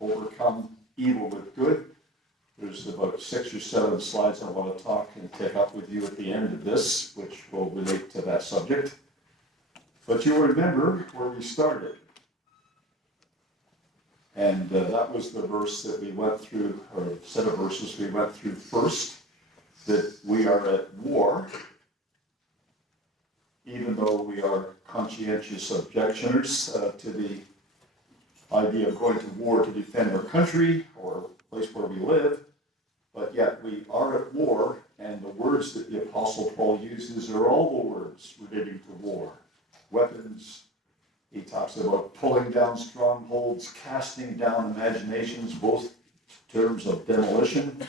overcome evil with good. There's about 6 or 7 slides I want to talk and take up with you at the end of this, which will relate to that subject. But you'll remember where we started. And that was the verse that we went through, or set of verses we went through first, that we are at war, even though we are conscientious objectioners to the idea of going to war to defend our country or a place where we live, but yet we are at war, and the words that the Apostle Paul uses are all the words relating to war. Weapons, he talks about pulling down strongholds, casting down imaginations, both terms of demolition,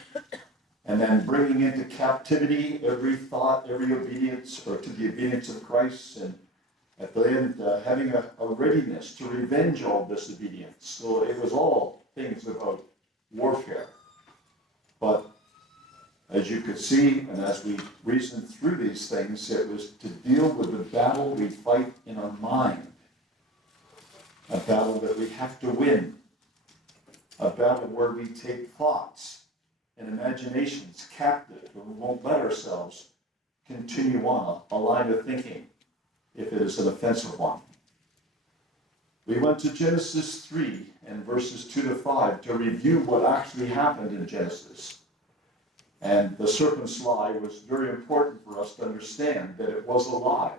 and then bringing into captivity every thought, every obedience, or to the obedience of Christ, and at the end, having a readiness to revenge all disobedience. So it was all things about warfare. But as you could see, and as we reasoned through these things, it was to deal with the battle we fight in our mind. A battle that we have to win. A battle where we take thoughts and imaginations captive, and we won't let ourselves continue on a line of thinking if it is an offensive one. We went to Genesis 3 and verses 2 to 5 to review what actually happened in Genesis. And the serpent's lie was very important for us to understand that it was a lie.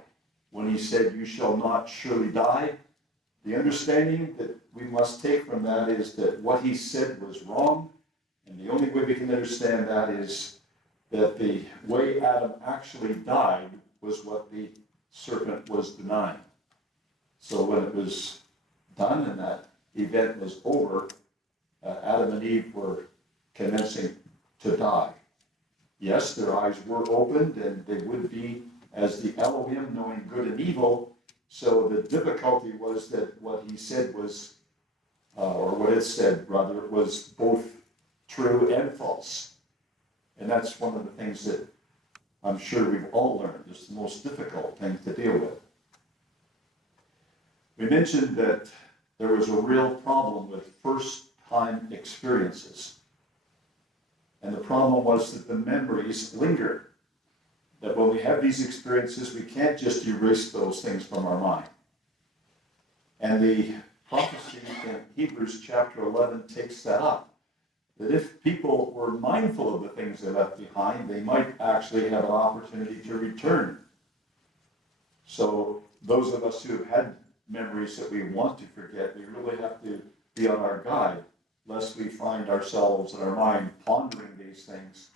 When he said, "You shall not surely die," the understanding that we must take from that is that what he said was wrong. And the only way we can understand that is that the way Adam actually died was what the serpent was denying. So when it was done and that event was over, Adam and Eve were commencing to die. Yes, their eyes were opened, and they would be as the Elohim, knowing good and evil. So the difficulty was that what he said was, or what it said rather, was both true and false. And that's one of the things that I'm sure we've all learned is the most difficult thing to deal with. We mentioned that there was a real problem with first-time experiences. And the problem was that the memories lingered. That when we have these experiences, we can't just erase those things from our mind. And the prophecy in Hebrews chapter 11 takes that up. That if people were mindful of the things they left behind, they might actually have an opportunity to return. So those of us who have had memories that we want to forget, we really have to be on our guard, lest we find ourselves in our mind pondering these things,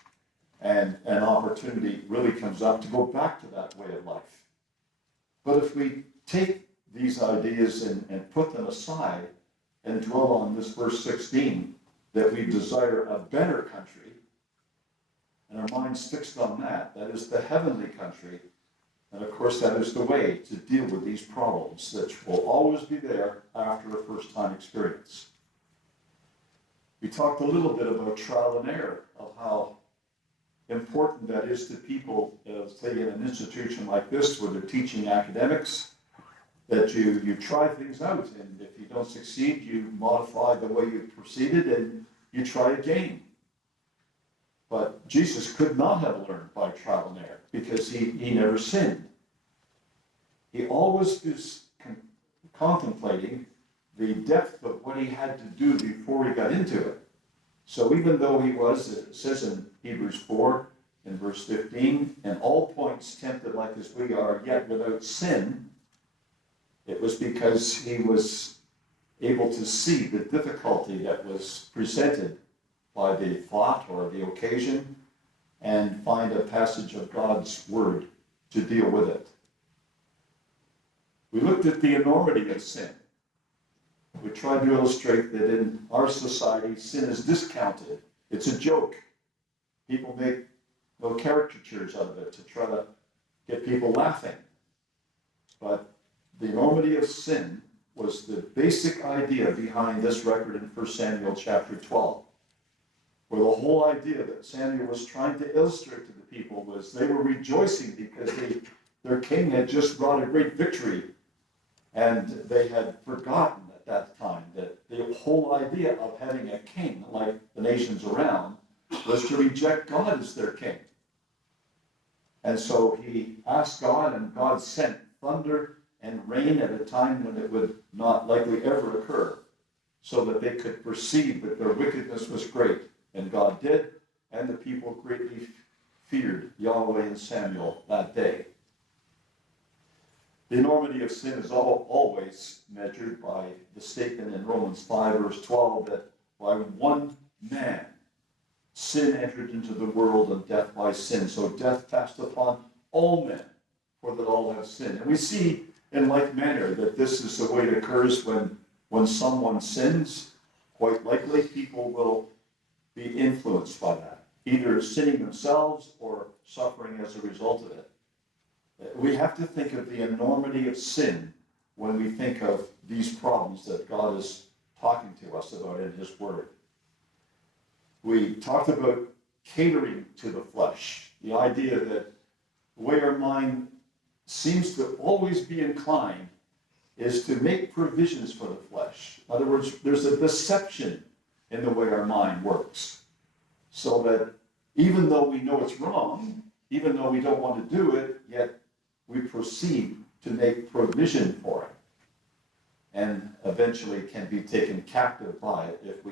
and an opportunity really comes up to go back to that way of life. But if we take these ideas and put them aside and dwell on this verse 16, that we desire a better country, and our minds fixed on that, that is the heavenly country, and of course that is the way to deal with these problems that will always be there after a first-time experience. We talked a little bit about trial and error, of how important that is to people, say in an institution like this where they're teaching academics, that you try things out, and if you don't succeed, you modify the way you proceeded and you try again. But Jesus could not have learned by trial and error because he never sinned. He always was contemplating the depth of what he had to do before he got into it. So even though he was, it says in Hebrews 4 in verse 15, in all points tempted like as we are, yet without sin, it was because he was able to see the difficulty that was presented by the thought or the occasion and find a passage of God's word to deal with it. We looked at the enormity of sin. We tried to illustrate that in our society, sin is discounted. It's a joke. People make little caricatures out of it to try to get people laughing. But the enormity of sin was the basic idea behind this record in 1 Samuel chapter 12, where the whole idea that Samuel was trying to illustrate to the people was they were rejoicing because their king had just brought a great victory, and they had forgotten that at that time, that the whole idea of having a king, like the nations around, was to reject God as their king. And so he asked God, and God sent thunder and rain at a time when it would not likely ever occur, so that they could perceive that their wickedness was great. And God did, and the people greatly feared Yahweh and Samuel that day. The enormity of sin is always measured by the statement in Romans 5, verse 12, that by one man sin entered into the world, and death by sin. So death passed upon all men, for that all have sinned. And we see in like manner that this is the way it occurs when someone sins. Quite likely people will be influenced by that, either sinning themselves or suffering as a result of it. We have to think of the enormity of sin when we think of these problems that God is talking to us about in his word. We talked about catering to the flesh, the idea that the way our mind seems to always be inclined is to make provisions for the flesh. In other words, there's a deception in the way our mind works, so that even though we know it's wrong, even though we don't want to do it, yet we proceed to make provision for it, and eventually can be taken captive by it if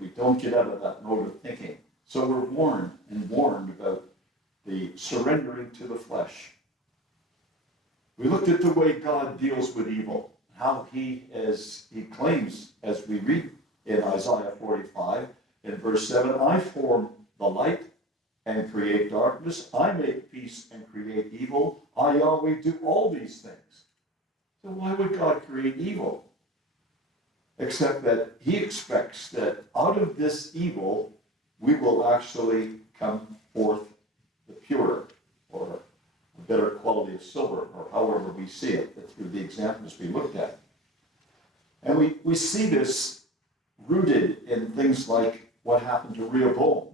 we don't get out of that mode of thinking. So we're warned about the surrendering to the flesh. We looked at the way God deals with evil, how he claims, as we read in Isaiah 45, in verse 7, I form the light and create darkness. I make peace and create evil. I, Yahweh, do all these things. So why would God create evil? Except that he expects that out of this evil, we will actually come forth the pure, or a better quality of silver, or however we see it, through the examples we looked at. And we see this rooted in things like what happened to Rehoboam,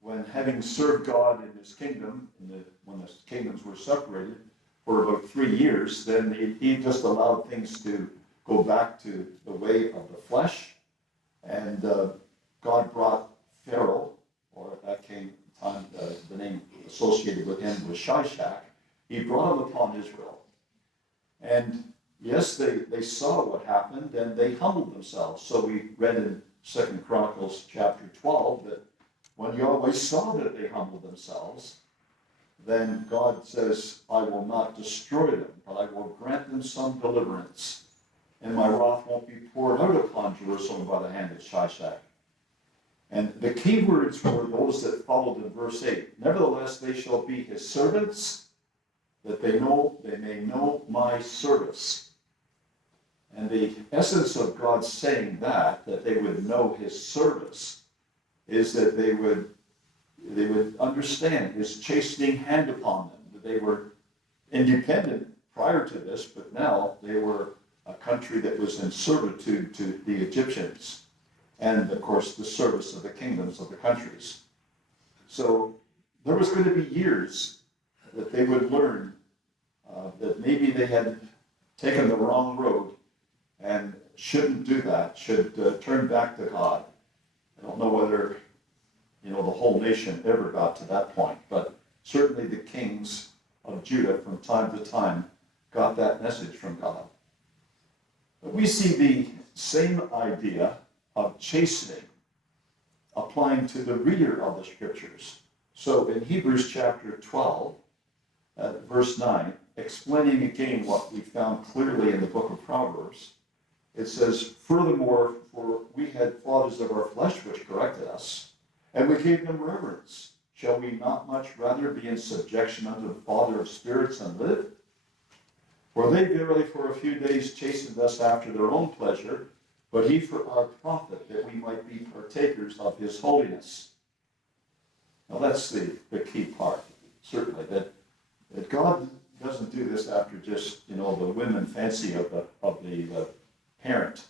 when having served God in his kingdom, when the kingdoms were separated for about 3 years, then he just allowed things to go back to the way of the flesh, and God brought Pharaoh, or at that time the name associated with him was Shishak. He brought him upon Israel. And yes, they saw what happened, and they humbled themselves. So we read in 2 Chronicles chapter 12 that when Yahweh saw that they humbled themselves, then God says, I will not destroy them, but I will grant them some deliverance, and my wrath won't be poured out upon Jerusalem by the hand of Shishak. And the key words were those that followed in verse 8. Nevertheless, they shall be his servants, that they may know my service. And the essence of God saying that they would know his service, is that they would understand his chastening hand upon them. That they were independent prior to this, but now they were a country that was in servitude to the Egyptians, and of course the service of the kingdoms of the countries. So there was going to be years that they would learn that maybe they had taken the wrong road and shouldn't do that, should turn back to God. I don't know whether the whole nation ever got to that point, but certainly the kings of Judah from time to time got that message from God. But we see the same idea of chastening applying to the reader of the scriptures. So in Hebrews chapter 12, verse 9, explaining again what we found clearly in the book of Proverbs, it says, furthermore, for we had fathers of our flesh which corrected us, and we gave them reverence. Shall we not much rather be in subjection unto the Father of spirits and live? For they verily for a few days chastened us after their own pleasure, but he for our profit, that we might be partakers of his holiness. Now that's the key part, certainly, that God doesn't do this after just, the whim and fancy of the parent,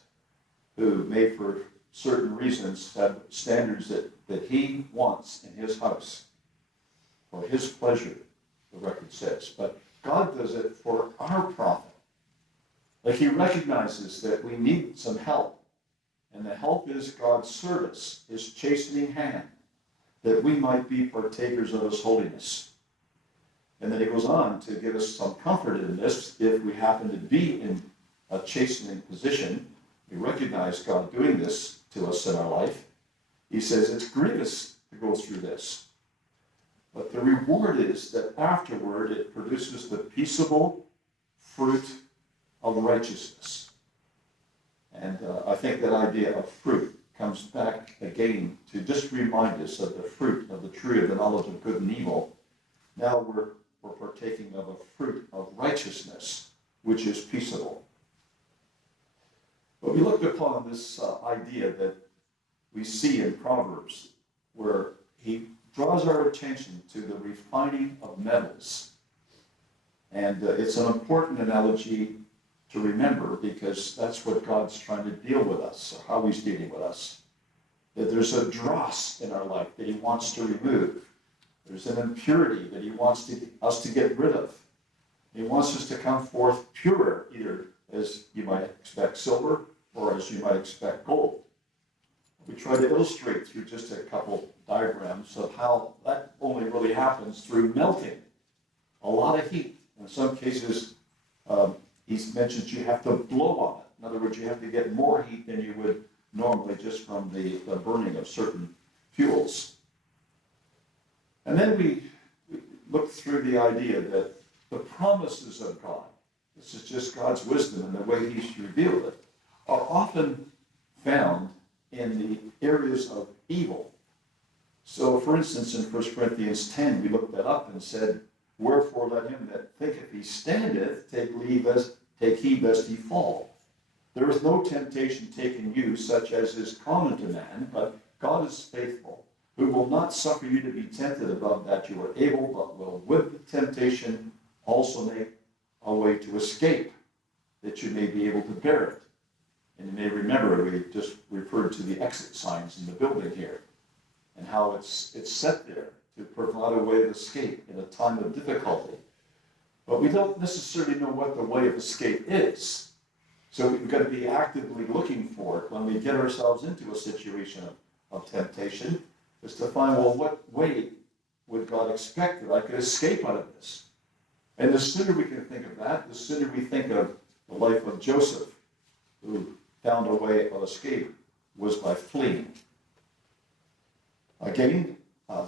who may for certain reasons have standards that he wants in his house for his pleasure, the record says. But God does it for our profit. Like he recognizes that we need some help. And the help is God's service, his chastening hand, that we might be partakers of his holiness. And then he goes on to give us some comfort in this. If we happen to be in a chastening position, we recognize God doing this to us in our life. He says it's grievous to go through this. But the reward is that afterward it produces the peaceable fruit of righteousness. And I think that idea of fruit comes back again to just remind us of the fruit of the tree of the knowledge of good and evil. Now we're partaking of a fruit of righteousness, which is peaceable. But we looked upon this idea that we see in Proverbs, where he draws our attention to the refining of metals. And it's an important analogy to remember, because that's what God's trying to deal with us, or how he's dealing with us. That there's a dross in our life that he wants to remove. There's an impurity that he wants us to get rid of. He wants us to come forth pure, either as you might expect silver, or as you might expect gold. We try to illustrate through just a couple diagrams of how that only really happens through melting. A lot of heat. In some cases, he mentions you have to blow on it. In other words, you have to get more heat than you would normally just from the burning of certain fuels. And then we look through the idea that the promises of God, this is just God's wisdom and the way he's revealed it, are often found in the areas of evil. So, for instance, in 1 Corinthians 10, we looked that up and said, wherefore let him that thinketh he standeth take heed lest he fall. There is no temptation taken you such as is common to man, but God is faithful, who will not suffer you to be tempted above that you are able, but will with the temptation also make a way to escape, that you may be able to bear it. And you may remember we just referred to the exit signs in the building here, and how it's set there to provide a way of escape in a time of difficulty. But we don't necessarily know what the way of escape is. So we've got to be actively looking for it when we get ourselves into a situation of temptation, is to find, well, what way would God expect that I could escape out of this? And the sooner we can think of that, the sooner we think of the life of Joseph, who found a way of escape was by fleeing. Again,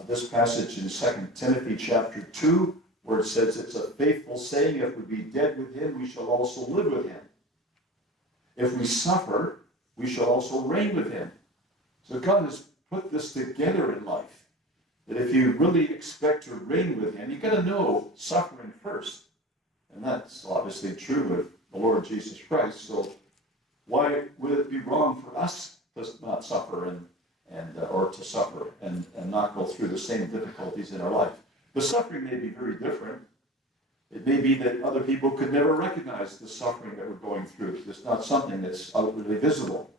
this passage in 2 Timothy chapter 2, where it says it's a faithful saying, if we be dead with him, we shall also live with him. If we suffer, we shall also reign with him. So God has put this together in life, that if you really expect to reign with him, you've got to know suffering first. And that's obviously true with the Lord Jesus Christ. So why would it be wrong for us to not suffer or to suffer and not go through the same difficulties in our life? The suffering may be very different. It may be that other people could never recognize the suffering that we're going through. It's not something that's outwardly visible.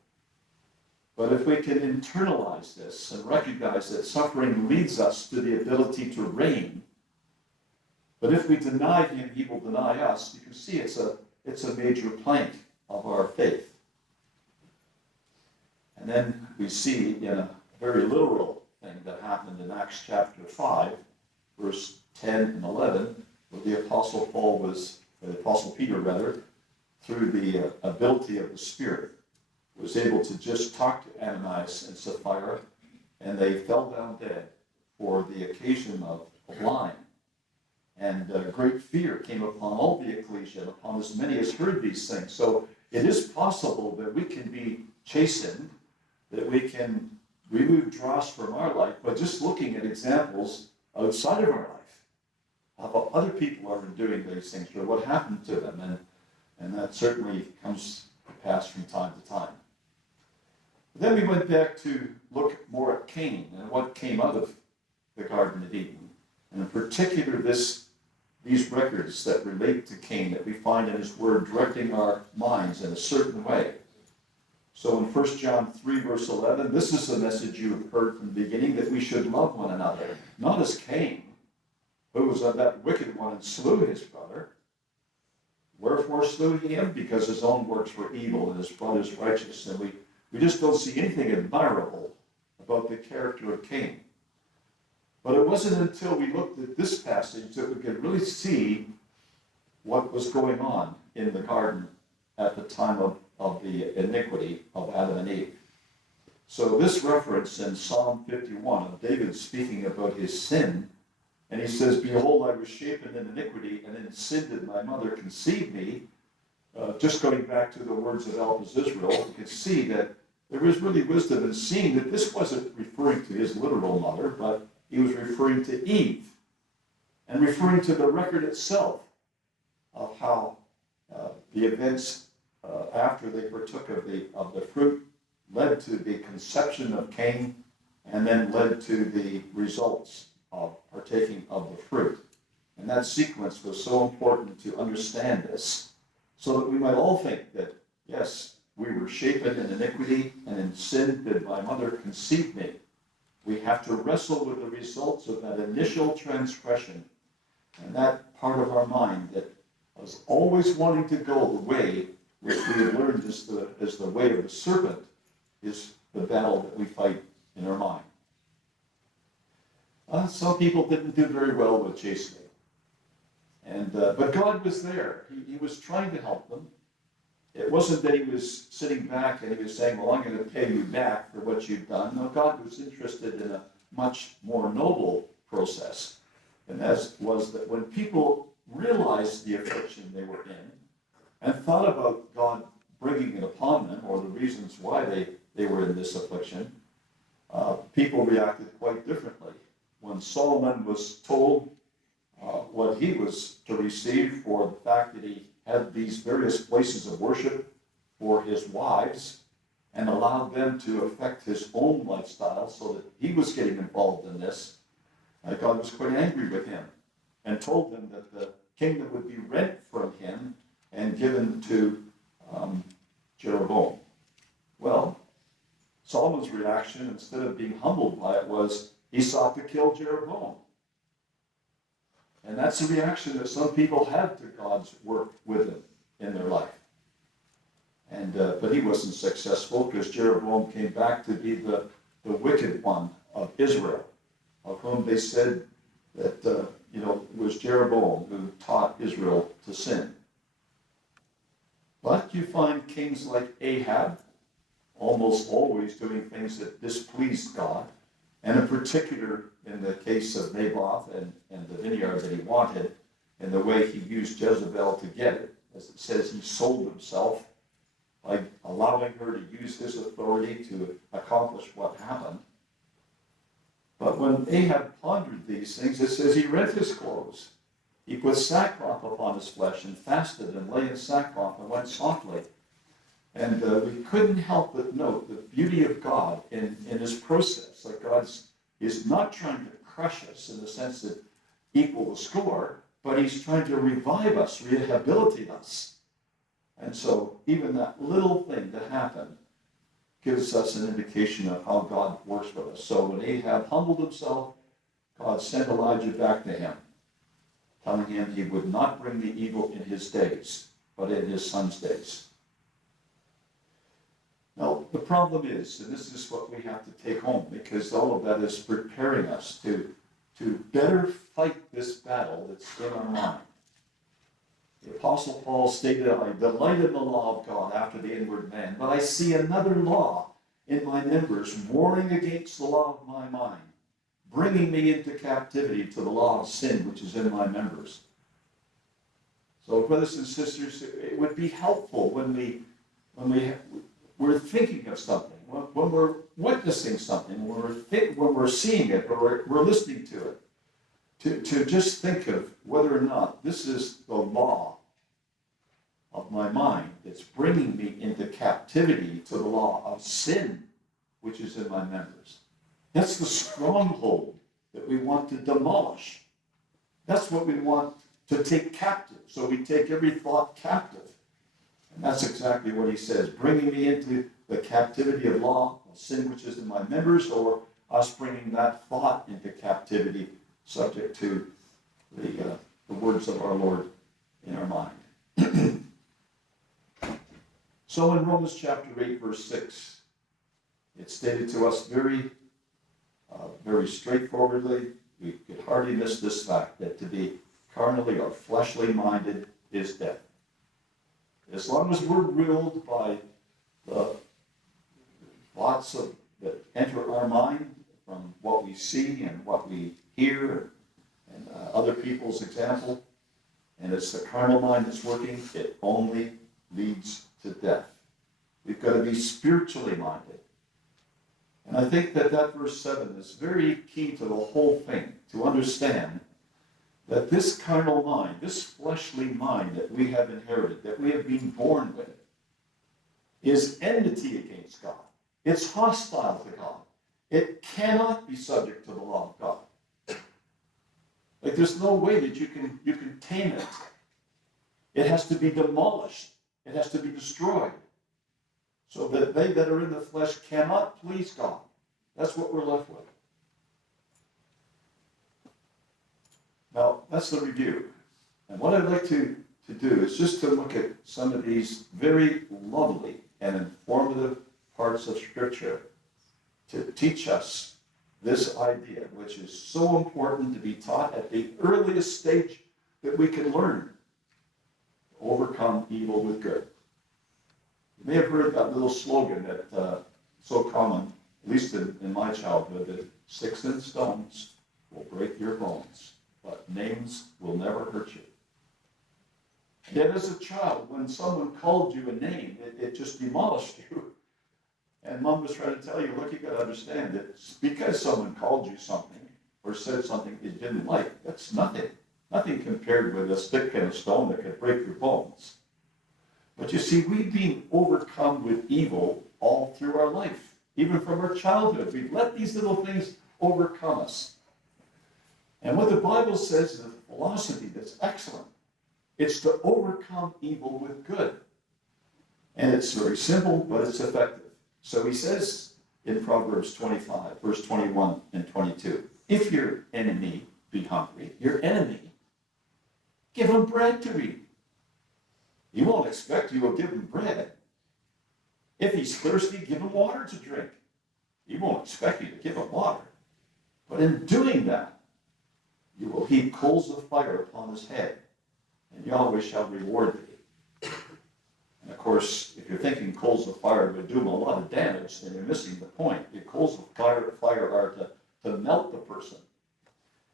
But if we can internalize this and recognize that suffering leads us to the ability to reign, but if we deny him, he will deny us. You can see it's a major plank of our faith. And then we see in a very literal thing that happened in Acts chapter 5, verse 10 and 11, where the Apostle Peter, through the ability of the Spirit, was able to just talk to Ananias and Sapphira, and they fell down dead for the occasion of lying. And great fear came upon all the ecclesia and upon as many as heard these things. So it is possible that we can be chastened, that we can remove dross from our life by just looking at examples outside of our life, how other people are doing these things, or what happened to them, and that certainly comes to pass from time to time. But then we went back to look more at Cain and what came out of the Garden of Eden, and in particular these records that relate to Cain that we find in his word directing our minds in a certain way. So in 1 John 3, verse 11, this is the message you have heard from the beginning, that we should love one another, not as Cain, who was that wicked one and slew his brother. Wherefore slew he him? Because his own works were evil and his blood is righteous. And we just don't see anything admirable about the character of Cain. But it wasn't until we looked at this passage that we could really see what was going on in the garden at the time of the iniquity of Adam and Eve. So this reference in Psalm 51 of David speaking about his sin, and he says, behold, I was shapen in iniquity, and in sin did my mother conceive me. Just going back to the words of Elpis Israel, you can see that there was really wisdom in seeing that this wasn't referring to his literal mother, but he was referring to Eve, and referring to the record itself of how the events after they partook of the fruit led to the conception of Cain, and then led to the results of partaking of the fruit. And that sequence was so important to understand this, so that we might all think that, yes, we were shapen in iniquity, and in sin did my mother conceive me. We have to wrestle with the results of that initial transgression, and that part of our mind that was always wanting to go the way which we have learned is the way of the serpent, is the battle that we fight in our mind. Some people didn't do very well with chastening. But God was there. He was trying to help them. It wasn't that he was sitting back and he was saying, well, I'm going to pay you back for what you've done. No, God was interested in a much more noble process. And that was that when people realized the affliction they were in and thought about God bringing it upon them, or the reasons why they were in this affliction, people reacted quite differently. When Solomon was told what he was to receive for the fact that he had these various places of worship for his wives and allowed them to affect his own lifestyle so that he was getting involved in this, God was quite angry with him and told him that the kingdom would be rent from him and given to Jeroboam. Well, Solomon's reaction, instead of being humbled by it, was he sought to kill Jeroboam. And that's a reaction that some people have to God's work with them in their life. But he wasn't successful, because Jeroboam came back to be the wicked one of Israel, of whom they said that it was Jeroboam who taught Israel to sin. But you find kings like Ahab almost always doing things that displeased God, and in particular in the case of Naboth and the vineyard that he wanted, and the way he used Jezebel to get it. As it says, he sold himself by allowing her to use his authority to accomplish what happened. But when Ahab pondered these things, it says he rent his clothes. He put sackcloth upon his flesh and fasted and lay in sackcloth and went softly. And we couldn't help but note the beauty of God in his process. Like God is not trying to crush us in the sense that equal the score, but he's trying to revive us, rehabilitate us. And so even that little thing that happened gives us an indication of how God works with us. So when Ahab humbled himself, God sent Elijah back to him, telling him he would not bring the evil in his days, but in his son's days. Now, the problem is, and this is what we have to take home, because all of that is preparing us to better fight this battle that's in our mind. The Apostle Paul stated, I delight in the law of God after the inward man, but I see another law in my members, warring against the law of my mind, bringing me into captivity to the law of sin which is in my members. So, brothers and sisters, it would be helpful when we're thinking of something, when we're witnessing something, when we're seeing it, or we're listening to it, to just think of whether or not this is the law of my mind that's bringing me into captivity to the law of sin, which is in my members. That's the stronghold that we want to demolish. That's what we want to take captive. So we take every thought captive. And that's exactly what he says, bringing me into the captivity of law of sin which is in my members, or us bringing that thought into captivity, subject to the words of our Lord in our mind. So in Romans chapter 8, verse 6, it's stated to us very straightforwardly. We could hardly miss this fact that to be carnally or fleshly minded is death. As long as we're ruled by the thoughts that enter our mind from what we see and what we hear and other people's example, and it's the carnal mind that's working, it only leads to death. We've got to be spiritually minded. And I think that verse 7 is very key to the whole thing, to understand that this carnal mind, this fleshly mind that we have inherited, that we have been born with, is enmity against God. It's hostile to God. It cannot be subject to the law of God. Like there's no way that you can tame it. It has to be demolished. It has to be destroyed. So that they that are in the flesh cannot please God. That's what we're left with. Now, that's the review. And what I'd like to do is just to look at some of these very lovely and informative parts of Scripture to teach us this idea, which is so important to be taught at the earliest stage that we can learn. Overcome evil with good. You may have heard that little slogan that so common, at least in my childhood, that sticks and stones will break your bones, but names will never hurt you. Yet as a child, when someone called you a name, it just demolished you. And Mom was trying to tell you, look, you got to understand that because someone called you something or said something you didn't like, that's nothing. Nothing compared with a stick and a stone that could break your bones. But you see, we've been overcome with evil all through our life. Even from our childhood, we've let these little things overcome us. And what the Bible says is a philosophy that's excellent. It's to overcome evil with good. And it's very simple, but it's effective. So he says in Proverbs 25, verse 21 and 22, if your enemy be hungry, your enemy, give him bread to eat. He won't expect you will give him bread. If he's thirsty, give him water to drink. He won't expect you to give him water. But in doing that, you will heap coals of fire upon his head, and Yahweh shall reward thee. And of course, if you're thinking coals of fire would do him a lot of damage, then you're missing the point. The coals of fire are to melt the person.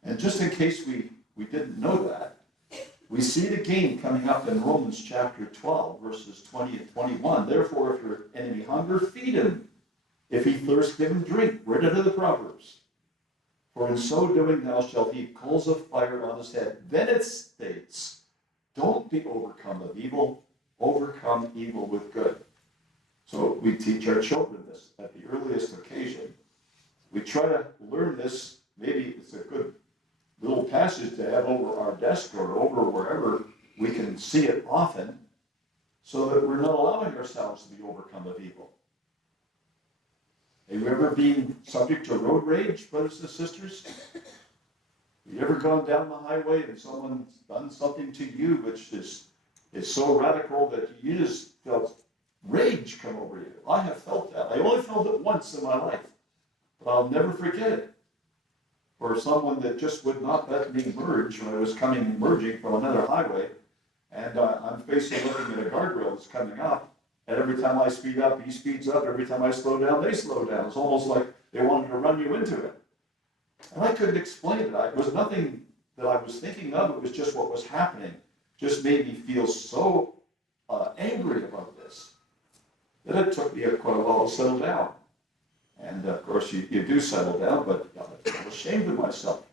And just in case we didn't know that, we see it again coming up in Romans chapter 12, verses 20 and 21. Therefore, if your enemy hunger, feed him. If he thirst, give him drink. Right out of the Proverbs. For in so doing thou shalt heap coals of fire on his head. Then it states, don't be overcome of evil, overcome evil with good. So we teach our children this at the earliest occasion. We try to learn this. Maybe it's a good little passage to have over our desk or over wherever we can see it often, so that we're not allowing ourselves to be overcome of evil. Have you ever been subject to road rage, brothers and sisters? Have you ever gone down the highway and someone's done something to you which is so radical that you just felt rage come over you? I have felt that. I only felt it once in my life, but I'll never forget it. For someone that just would not let me merge when I was merging from another highway, and I'm facing looking at a guardrail that's coming up, and every time I speed up, he speeds up. Every time I slow down, they slow down. It's almost like they wanted to run you into it. And I couldn't explain it. It was nothing that I was thinking of. It was just what was happening. Just made me feel so angry about this that it took me quite a while to settle down. And of course, you do settle down, but I'm ashamed of myself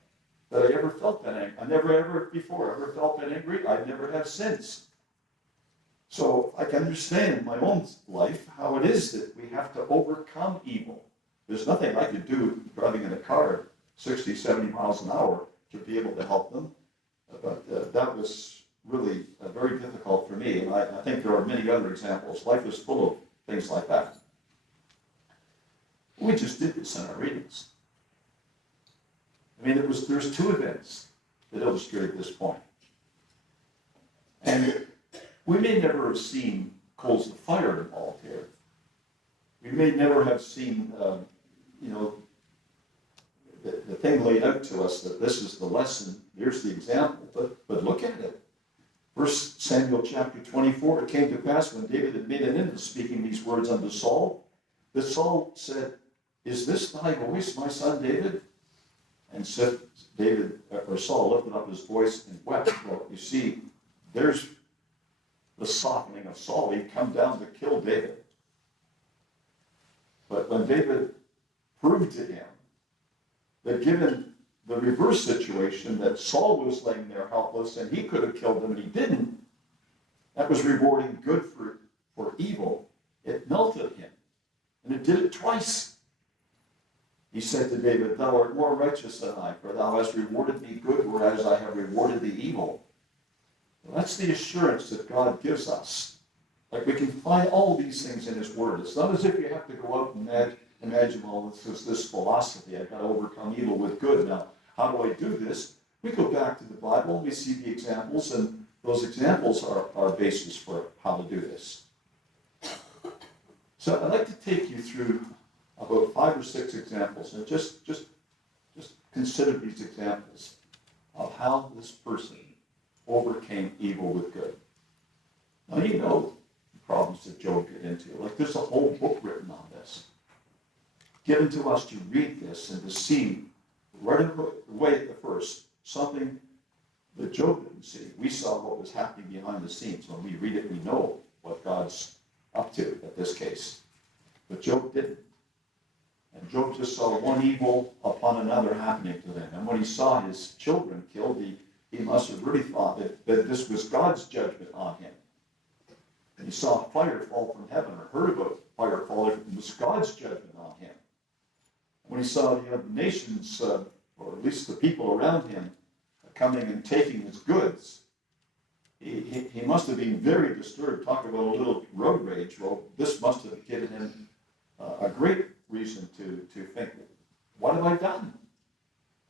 that I ever felt that angry. I never ever before ever felt that angry. I never have since. So I can understand in my own life how it is that we have to overcome evil. There's nothing I could do driving in a car at 60, 70 miles an hour to be able to help them. But that was really very difficult for me. And I think there are many other examples. Life is full of things like that. We just did this in our readings. I mean, there's two events that illustrate this point. And we may never have seen coals of fire involved here. We may never have seen, the thing laid out to us that this is the lesson, here's the example, but look at it. 1 Samuel chapter 24, it came to pass when David had made an end of speaking these words unto Saul, that Saul said, is this thy voice, my son David? And said Saul lifted up his voice and wept. Well, you see, there's the softening of Saul. He'd come down to kill David. But when David proved to him that given the reverse situation, that Saul was laying there helpless and he could have killed him and he didn't, that was rewarding good for evil. It melted him. And it did it twice. He said to David, thou art more righteous than I, for thou hast rewarded me good, whereas I have rewarded thee evil. Well, that's the assurance that God gives us. Like we can find all these things in his word. It's not as if you have to go out and imagine, well, this is this philosophy. I've got to overcome evil with good. Now, how do I do this? We go back to the Bible, and we see the examples, and those examples are our basis for how to do this. So I'd like to take you through about 5 or 6 examples, and just consider these examples of how this person overcame evil with good. Now you know the problems that Job get into. Like there's a whole book written on this. Given to us to read this and to see right away at the first something that Job didn't see. We saw what was happening behind the scenes. When we read it, we know what God's up to at this case. But Job didn't. And Job just saw one evil upon another happening to them. And when he saw his children killed, he must have really thought that this was God's judgment on him. And he saw fire fall from heaven, or heard about fire falling, it was God's judgment on him. When he saw the other nations, or at least the people around him, coming and taking his goods, he must have been very disturbed. Talk about a little road rage. Well, this must have given him a great reason to think, what have I done?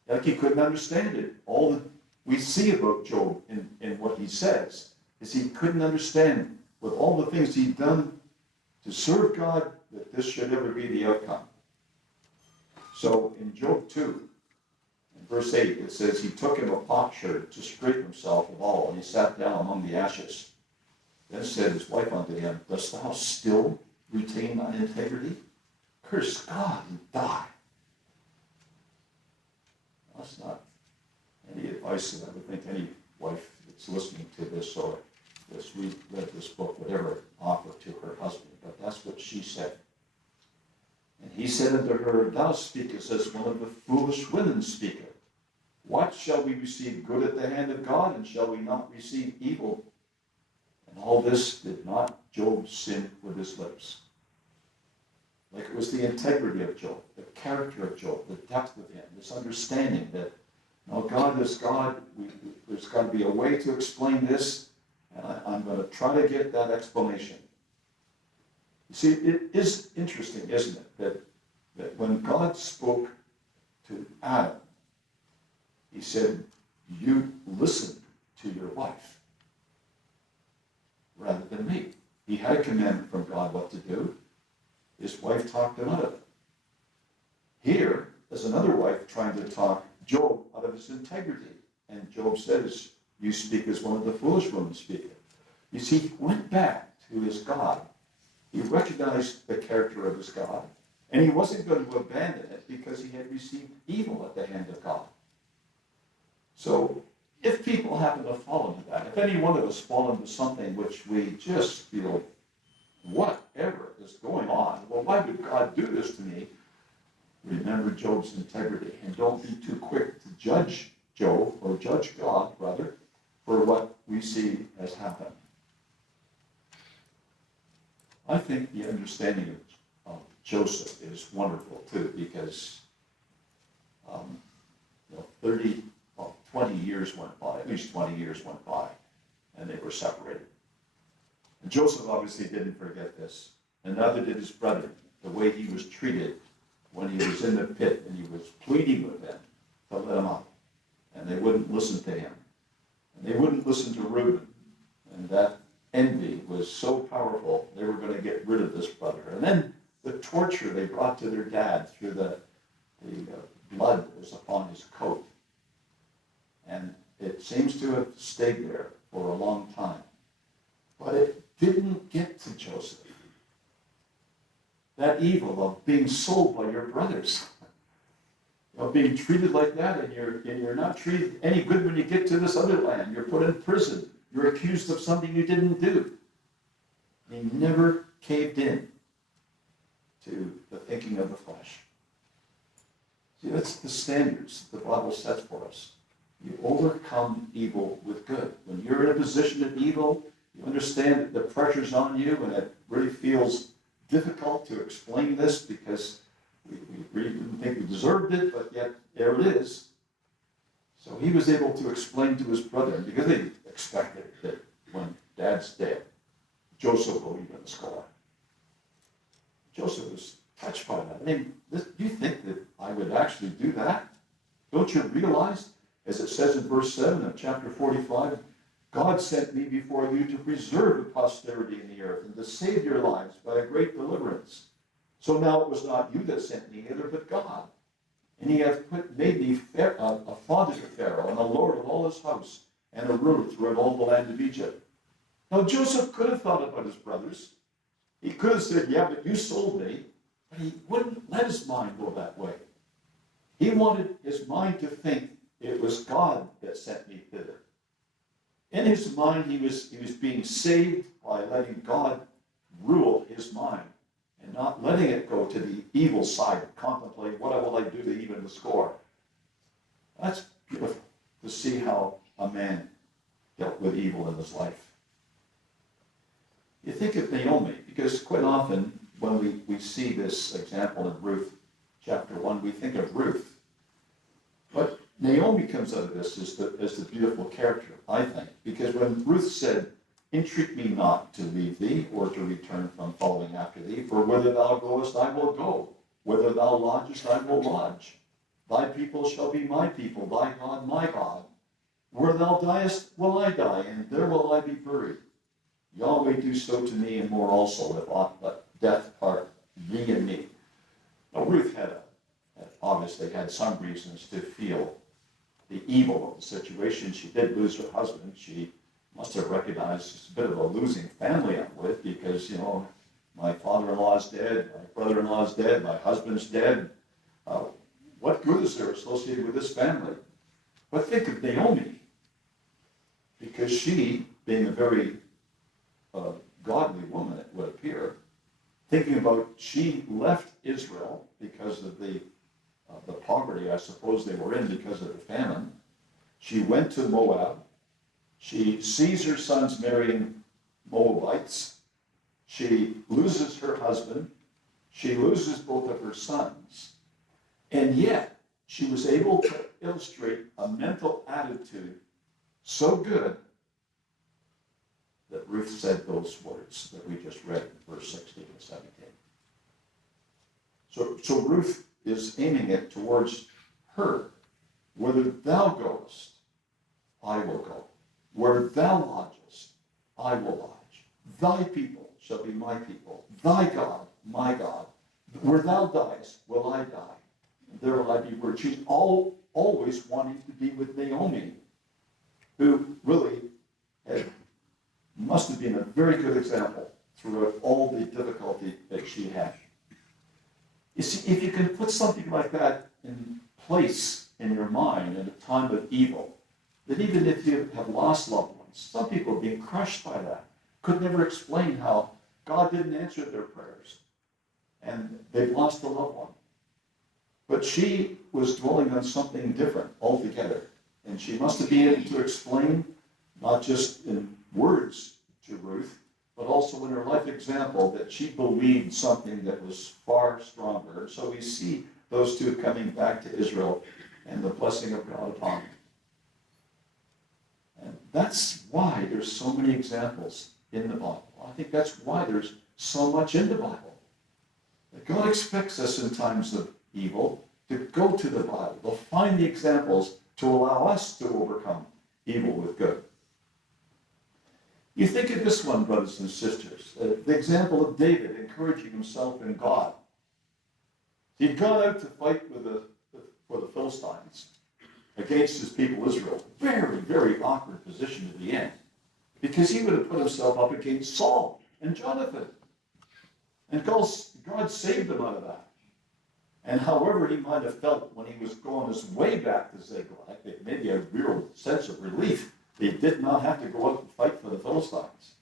Like he couldn't understand it. All that we see about Job in what he says is he couldn't understand with all the things he'd done to serve God that this should ever be the outcome. So in Job 2, in verse 8, it says, he took him a potsherd to scrape himself withal, and he sat down among the ashes. Then said his wife unto him, dost thou still retain thine integrity? Curse God and die. That's not any advice that I would think any wife that's listening to this or this read this book would ever offer to her husband. But that's what she said. And he said unto her, thou speakest as one of the foolish women speaketh. What shall we receive good at the hand of God, and shall we not receive evil? And all this did not Job sin with his lips. Like it was the integrity of Job, the character of Job, the depth of him, this understanding that, no, God is God. There's got to be a way to explain this, and I'm going to try to get that explanation. You see, it is interesting, isn't it, that when God spoke to Adam, he said, you listen to your wife rather than me. He had a commandment from God what to do. His wife talked him out of it. Here is another wife trying to talk Job out of his integrity. And Job says, you speak as one of the foolish women speaketh. You see, he went back to his God. He recognized the character of his God, and he wasn't going to abandon it because he had received evil at the hand of God. So if people happen to fall into that, if any one of us fall into something which we just feel, whatever is going on, well, why would God do this to me? Remember Job's integrity, and don't be too quick to judge Job, or judge God, rather, for what we see has happened. I think the understanding of Joseph is wonderful too, because 20 years went by, at least 20 years went by, and they were separated. And Joseph obviously didn't forget this, and neither did his brother, the way he was treated when he was in the pit and he was pleading with them to let him out. And they wouldn't listen to him. And they wouldn't listen to Reuben. And that envy was so powerful, they were going to get rid of this brother. And then the torture they brought to their dad through the blood that was upon his coat. And it seems to have stayed there for a long time. But it didn't get to Joseph. That evil of being sold by your brothers, being treated like that, and you're not treated any good when you get to this other land. You're put in prison. You're accused of something you didn't do. He never caved in to the thinking of the flesh. See, that's the standards the Bible sets for us. You overcome evil with good. When you're in a position of evil, you understand that the pressure's on you, and it really feels difficult to explain this because we really didn't think we deserved it, but yet there it is. So he was able to explain to his brother, because they expected that when Dad's dead, Joseph will even the score. Joseph was touched by that. I mean, do you think that I would actually do that? Don't you realize, as it says in verse 7 of chapter 45, God sent me before you to preserve the posterity in the earth and to save your lives by a great deliverance. So now it was not you that sent me hither, but God. And he hath made me a father to Pharaoh, and a lord of all his house, and a ruler throughout all the land of Egypt. Now Joseph could have thought about his brothers. He could have said, yeah, but you sold me. But he wouldn't let his mind go that way. He wanted his mind to think it was God that sent me thither. In his mind, he was being saved by letting God rule his mind and not letting it go to the evil side, contemplate what will I do to even the score. That's beautiful to see how a man dealt with evil in his life. You think of Naomi, because quite often when we see this example in Ruth chapter 1, we think of Ruth. But Naomi comes out of this as the beautiful character, I think, because when Ruth said, entreat me not to leave thee or to return from following after thee, for whither thou goest I will go, whither thou lodgest I will lodge. Thy people shall be my people, thy God my God. Where thou diest will I die, and there will I be buried. Yahweh do so to me, and more also, if aught but death part thee and me. Now Ruth obviously had some reasons to feel the evil of the situation. She did lose her husband. She must have recognized it's a bit of a losing family I'm with, because, my father-in-law is dead, my brother-in-law is dead, my husband's dead. What good is there associated with this family? But think of Naomi, because she, being a very godly woman, it would appear, thinking about she left Israel because of the poverty I suppose they were in because of the famine. She went to Moab. She sees her sons marrying Moabites. She loses her husband. She loses both of her sons. And yet, she was able to illustrate a mental attitude so good that Ruth said those words that we just read in verse 16 and 17. So Ruth is aiming it towards her. Whither thou goest, I will go. Where thou lodgest, I will lodge. Thy people shall be my people. Thy God, my God. Where thou diest, will I die. And there will I be buried. She's always wanting to be with Naomi, who really must have been a very good example throughout all the difficulty that she had. You see, if you can put something like that in place in your mind in a time of evil, that even if you have lost loved ones, some people have been crushed by that, could never explain how God didn't answer their prayers, and they've lost a loved one. But she was dwelling on something different altogether, and she must have been able to explain, not just in words to Ruth, but also in her life example, that she believed something that was far stronger. And so we see those two coming back to Israel and the blessing of God upon them. And that's why there's so many examples in the Bible. I think that's why there's so much in the Bible. That God expects us in times of evil to go to the Bible, to find the examples to allow us to overcome evil with good. You think of this one, brothers and sisters, the example of David encouraging himself in God. He'd gone out to fight for the Philistines against his people Israel. Very, very awkward position to be in, because he would have put himself up against Saul and Jonathan. And God saved him out of that. And however he might have felt when he was going his way back to Ziklag, it made a real sense of relief. He did not have to go out and fight for the Philistines.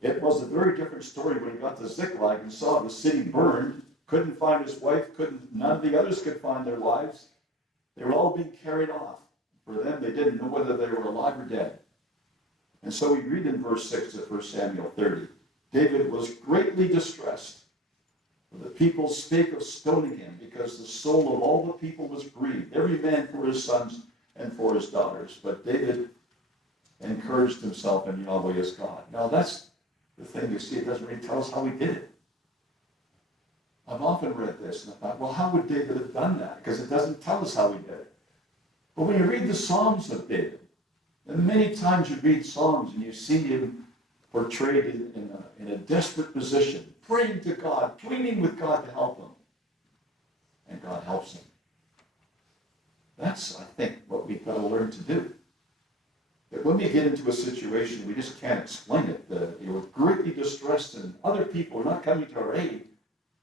It was a very different story when he got to Ziklag and saw the city burned, couldn't find his wife, none of the others could find their wives. They were all being carried off. For them, they didn't know whether they were alive or dead. And so we read in verse 6 of 1 Samuel 30, David was greatly distressed, for the people spake of stoning him, because the soul of all the people was grieved, every man for his sons and for his daughters. But David encouraged himself in Yahweh his God. Now that's the thing, you see, it doesn't really tell us how he did it. I've often read this and I thought, well, how would David have done that? Because it doesn't tell us how he did it. But when you read the Psalms of David, and many times you read Psalms and you see him portrayed in a desperate position, praying to God, pleading with God to help him. And God helps him. That's, I think, what we've got to learn to do. That when we get into a situation we just can't explain it, we're greatly distressed and other people are not coming to our aid,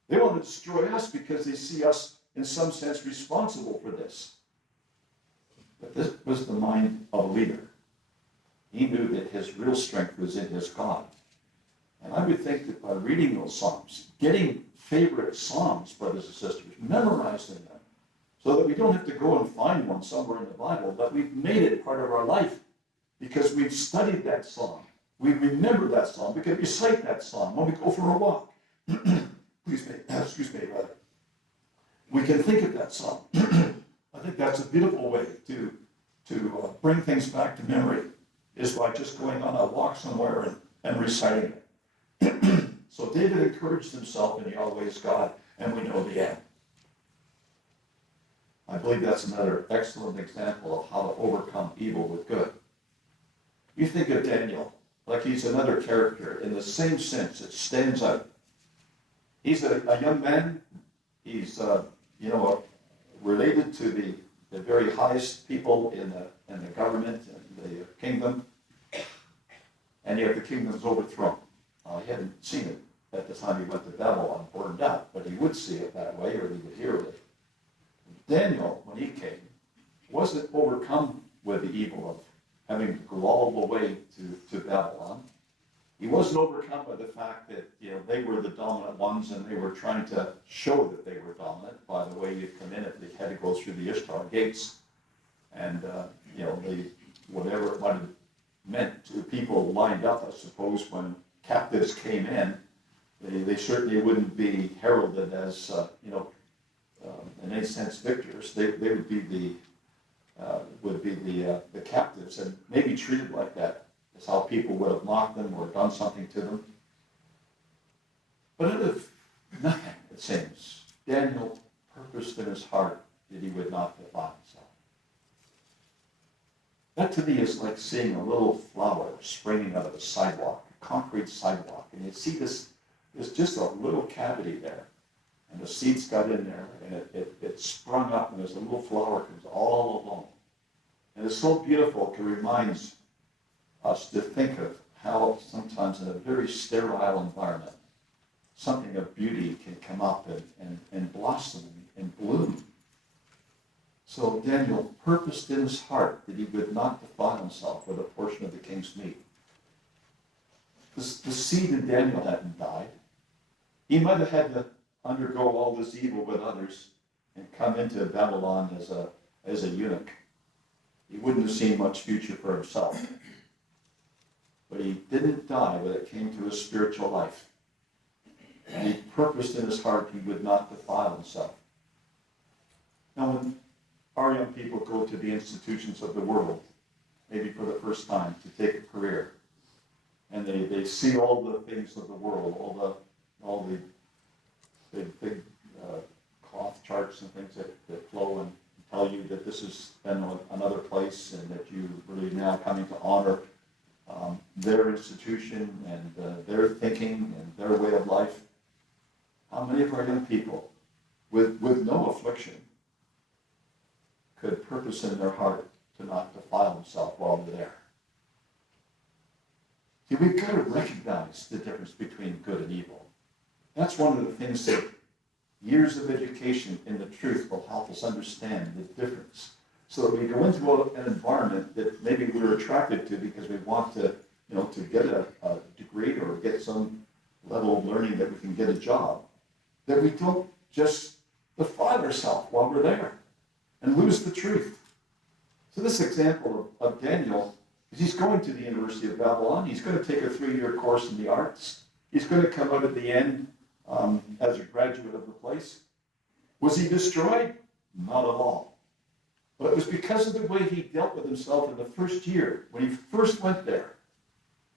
they want to destroy us because they see us in some sense responsible for this. But this was the mind of a leader. He knew that his real strength was in his God. And I would think that by reading those Psalms, getting favorite Psalms, brothers and sisters, memorizing them, so that we don't have to go and find one somewhere in the Bible, but we've made it part of our life because we've studied that Psalm. We remember that Psalm. We can recite that Psalm when we go for a walk. Excuse me, rather. We can think of that Psalm. I think that's a beautiful way to bring things back to memory, is by just going on a walk somewhere and reciting it. So David encouraged himself in Yahweh's God, and we know the end. I believe that's another excellent example of how to overcome evil with good. You think of Daniel, like he's another character in the same sense. It stands out. He's a young man. He's related to the very highest people in the government and the kingdom, and yet the kingdom's overthrown. He hadn't seen it at the time he went to Babylon, burned out, but he would see it that way, or he would hear of it. Daniel, when he came, wasn't overcome with the evil of having to go all the way to Babylon. He wasn't overcome by the fact that they were the dominant ones and they were trying to show that they were dominant by the way you'd come in if they had to go through the Ishtar gates. And, whatever it might have meant to people lined up, I suppose, when captives came in, they certainly wouldn't be heralded as, in any sense, victors. They would be the captives, and maybe treated like that. That's how people would have mocked them or done something to them. But out of nothing, it seems, Daniel purposed in his heart that he would not defile himself. That to me is like seeing a little flower springing out of a sidewalk, a concrete sidewalk, and you see there's just a little cavity there, and the seeds got in there, and it sprung up, and there's a little flower comes all along. And it's so beautiful, it reminds us to think of how sometimes in a very sterile environment, something of beauty can come up and blossom and bloom. So Daniel purposed in his heart that he would not defile himself with a portion of the king's meat. The seed in Daniel hadn't died. He might have had to undergo all this evil with others and come into Babylon as a eunuch. He wouldn't have seen much future for himself. But he didn't die when it came to his spiritual life. And he purposed in his heart he would not defile himself. Now, when our young people go to the institutions of the world, maybe for the first time, to take a career, and they see all the things of the world, all the big cloth charts and things that flow and tell you that this has been another place and that you really now coming to honor their institution and their thinking and their way of life. How many of our young people with no affliction could purpose in their heart to not defile themselves while they're there? See, we've got to recognize the difference between good and evil. That's one of the things that years of education in the truth will help us understand the difference. So that we go into an environment that maybe we're attracted to because we want to, to get a degree or get some level of learning that we can get a job, that we don't just defile ourselves while we're there and lose the truth. So this example of Daniel is he's going to the University of Babylon. He's going to take a 3-year course in the arts. He's going to come out at the end as a graduate of the place. Was he destroyed? Not at all. But it was because of the way he dealt with himself in the first year. When he first went there,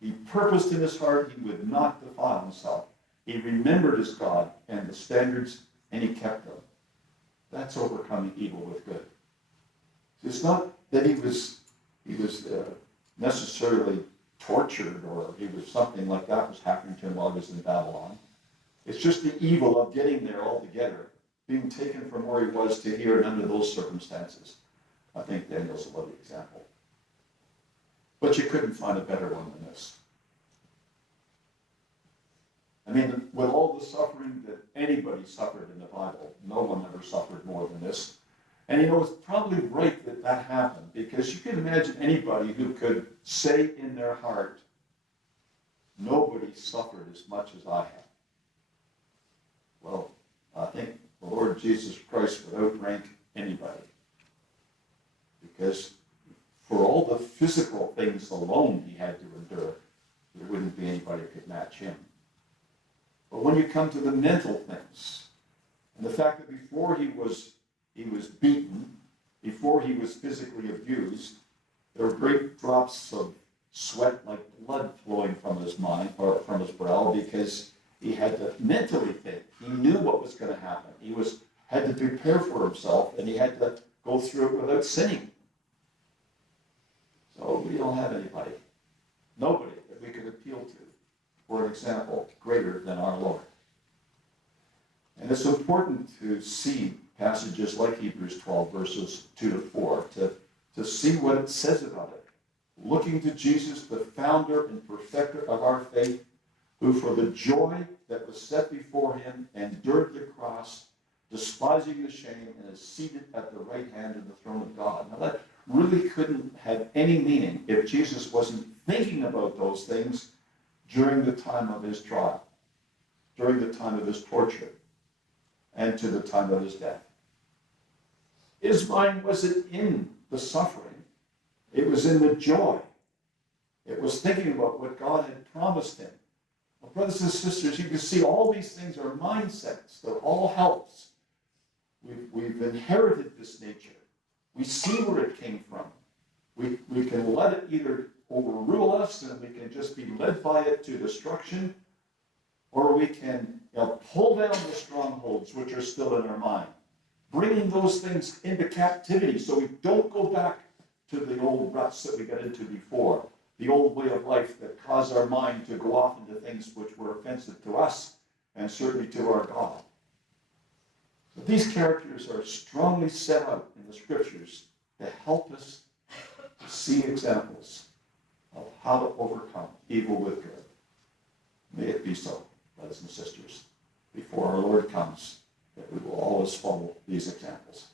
he purposed in his heart he would not defile himself. He remembered his God and the standards, and he kept them. That's overcoming evil with good. So it's not that he was necessarily tortured or he was something like that was happening to him while he was in Babylon. It's just the evil of getting there altogether, being taken from where he was to here and under those circumstances. I think Daniel's a lovely example. But you couldn't find a better one than this. I mean, with all the suffering that anybody suffered in the Bible, no one ever suffered more than this. And it's probably right that that happened, because you can imagine anybody who could say in their heart, nobody suffered as much as I have. Well, I think the Lord Jesus Christ would outrank anybody. Because for all the physical things alone he had to endure, there wouldn't be anybody who could match him. But when you come to the mental things, and the fact that before he was beaten, before he was physically abused, there were great drops of sweat like blood flowing from his mind or from his brow, because he had to mentally think. He knew what was going to happen. He had to prepare for himself, and he had to go through it without sinning. So we don't have anybody, nobody that we could appeal to for an example greater than our Lord. And it's important to see passages like Hebrews 12, verses 2 to 4, to see what it says about it. Looking to Jesus, the founder and perfecter of our faith, who for the joy that was set before him endured the cross, despising the shame, and is seated at the right hand of the throne of God. Now that really couldn't have any meaning if Jesus wasn't thinking about those things during the time of his trial, during the time of his torture, and to the time of his death. His mind wasn't in the suffering. It was in the joy. It was thinking about what God had promised him. Well, brothers and sisters, you can see all these things are mindsets that all helps. We've inherited this nature. We see where it came from. We can let it either overrule us and we can just be led by it to destruction, or we can pull down the strongholds which are still in our mind, bringing those things into captivity so we don't go back to the old ruts that we got into before, the old way of life that caused our mind to go off into things which were offensive to us and certainly to our God. So these characters are strongly set out in the scriptures to help us to see examples of how to overcome evil with good. May it be so, brothers and sisters, before our Lord comes, that we will always follow these examples.